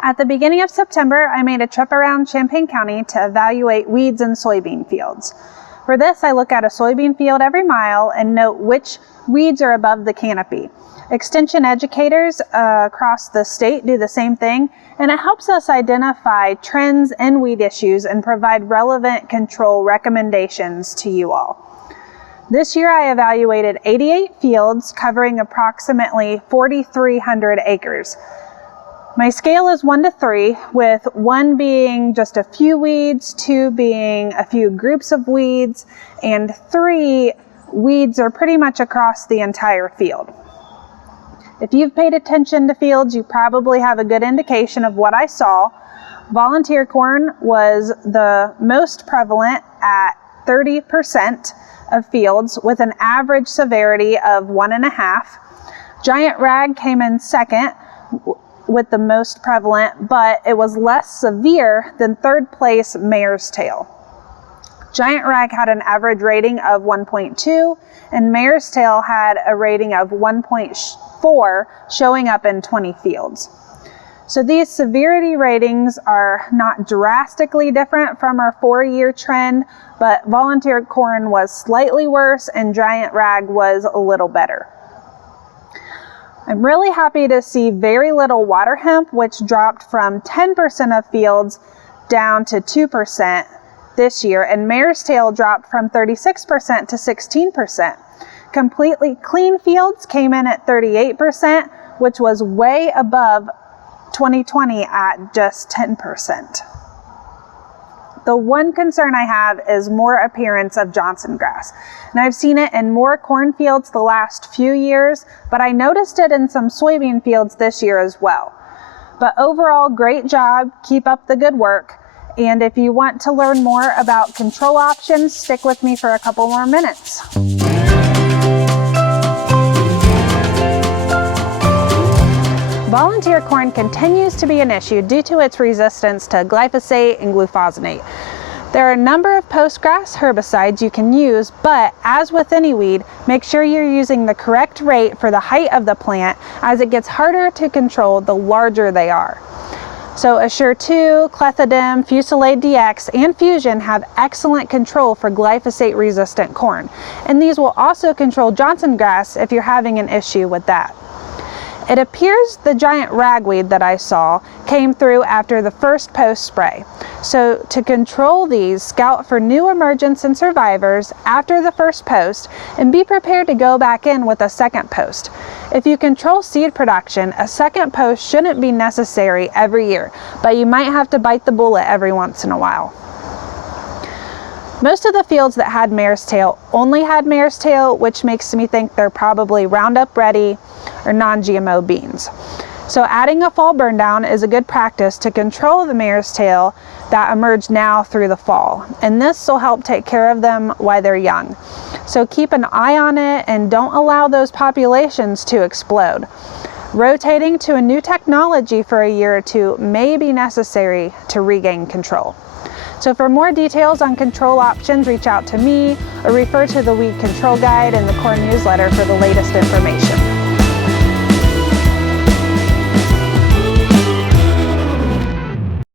At the beginning of September, I made a trip around Champaign County to evaluate weeds in soybean fields. For this, I look at a soybean field every mile and note which weeds are above the canopy. Extension educators across the state do the same thing, and it helps us identify trends and weed issues and provide relevant control recommendations to you all. This year, I evaluated 88 fields covering approximately 4,300 acres. My scale is 1 to 3, with 1 being just a few weeds, 2 being a few groups of weeds, and 3 weeds are pretty much across the entire field. If you've paid attention to fields, you probably have a good indication of what I saw. Volunteer corn was the most prevalent at 30% of fields, with an average severity of 1.5. Giant rag came in second with the most prevalent, but it was less severe than third place mare's tail. Giant rag had an average rating of 1.2, and mare's tail had a rating of 1.4, showing up in 20 fields. So these severity ratings are not drastically different from our 4-year trend, but volunteer corn was slightly worse and giant rag was a little better. I'm really happy to see very little water hemp, which dropped from 10% of fields down to 2% this year, and mare's tail dropped from 36% to 16%. Completely clean fields came in at 38%, which was way above 2020 at just 10%. The one concern I have is more appearance of Johnson grass. And I've seen it in more cornfields the last few years, but I noticed it in some soybean fields this year as well. But overall, great job. Keep up the good work. And if you want to learn more about control options, stick with me for a couple more minutes. Volunteer corn continues to be an issue due to its resistance to glyphosate and glufosinate. There are a number of postgrass herbicides you can use, but as with any weed, make sure you're using the correct rate for the height of the plant, as it gets harder to control the larger they are. So Assure 2, Clethodim, Fusilade DX, and Fusion have excellent control for glyphosate-resistant corn, and these will also control Johnson grass if you're having an issue with that. It appears the giant ragweed that I saw came through after the first post spray. So to control these, scout for new emergents and survivors after the first post, and be prepared to go back in with a second post. If you control seed production, a second post shouldn't be necessary every year, but you might have to bite the bullet every once in a while. Most of the fields that had mare's tail only had mare's tail, which makes me think they're probably Roundup Ready or non-GMO beans. So adding a fall burn down is a good practice to control the mare's tail that emerge now through the fall. And this will help take care of them while they're young. So keep an eye on it and don't allow those populations to explode. Rotating to a new technology for a year or two may be necessary to regain control. So for more details on control options, reach out to me or refer to the Weed Control Guide and the Corn newsletter for the latest information.